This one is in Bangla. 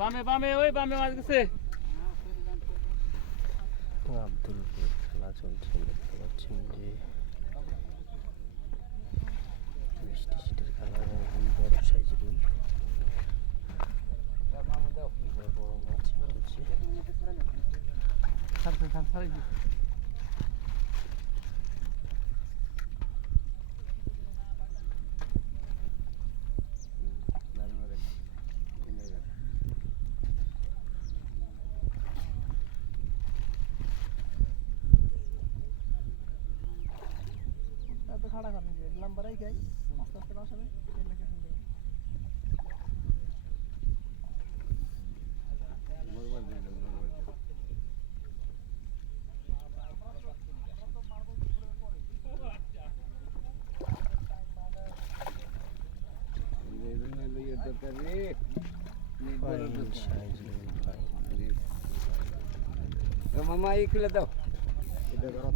বামে বামে ওই বামে মাছ গেছে। আব্দুলপুর খেলা চলছে দেখতে পাচ্ছেন যে মিষ্টি শীতের খেলা রুই বড় সাইজ রুই। বড় মাছ উঠেছে খাড়া করেন, যে নাম্বারই গাই আস্তে আস্তে রুই ফাইন মামা, এই খুলে দাও। এটা ধরো